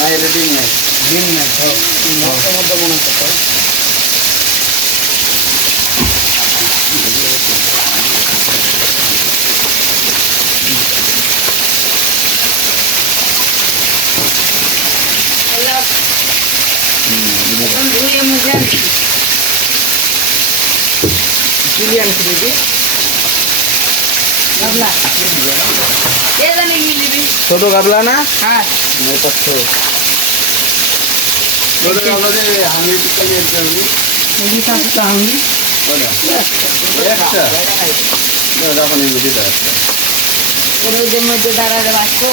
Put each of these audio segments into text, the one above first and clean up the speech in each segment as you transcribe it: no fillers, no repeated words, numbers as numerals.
না এটা ডিম নাই। ডিম নাই মধ্যে মধ্যে মনে করতো চিলি আনছি দিদি ছোট গাবলা না হ্যাঁ এটা তো বড় আমাদের হাঙ্গি পিছনে একদমই এই কাছে তো আমি বড় একটা না যখন এই ভিডিওটা ওদের মধ্যে দাঁড়াতে বাঁচবো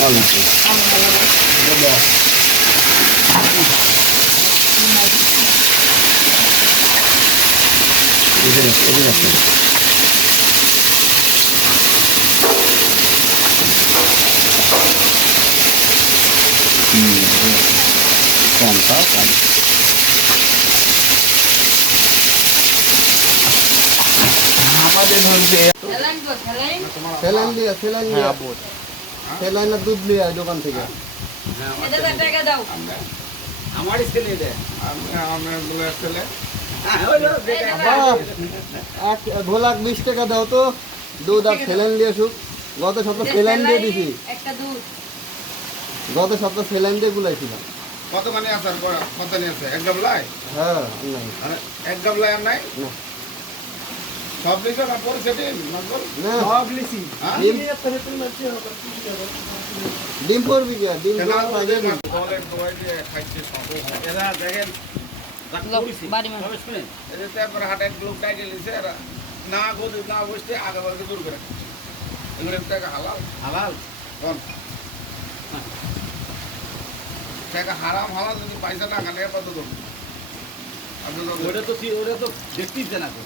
ভালো এটা আমাদের ধরছে সেলাইন দিয়ে সেলাইন আর দুধ লিয়ে আয় দোকান থেকে আমারই ছেলে দেয় আমার বলে ছেলে ঘোলাক 20 টাকা দাও তো দুধ আর সেলাইন দিয়ে আসুক গত সপ্তাহ সেলাইন দিয়ে দিছি গত সপ্তাহ সেলাইন দিয়ে গুলাইছিলাম কত মানে আছে আর কত নিয়ে আছে এক গাবলায় হ্যাঁ নাই আর এক গাবলায় আর নাই না সব লিখে না পরে সেটি নকল না সব লিসি হ্যাঁ ডিম পড়বি কে ডিম কেন দেওয়ার আগে দিবি। দলের দোয়াই দিয়ে খাইছে সব এরা দেখেন এদের তারপরে হাটে এক লোক ডাইকে লিছে এরা না গোদ না বসতে আগে বাগে দূর করে এগুলো টাকা হালাল হালাল কোন টাকা হারাম হালাল যদি পয়সা না খালে কত দূর ওটা তো দেখতিস না তো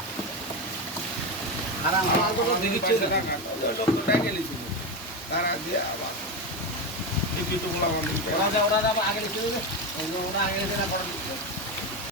হারাম হালাল তো দেখিচ্ছে পয়সা না খালে লোক ডাইকে লিছে তারা দিয়ে আবার কিছু তো বলা ওরা যা আগে লিখে দেবে ওরা আগে লিখে না পড়া লিখছে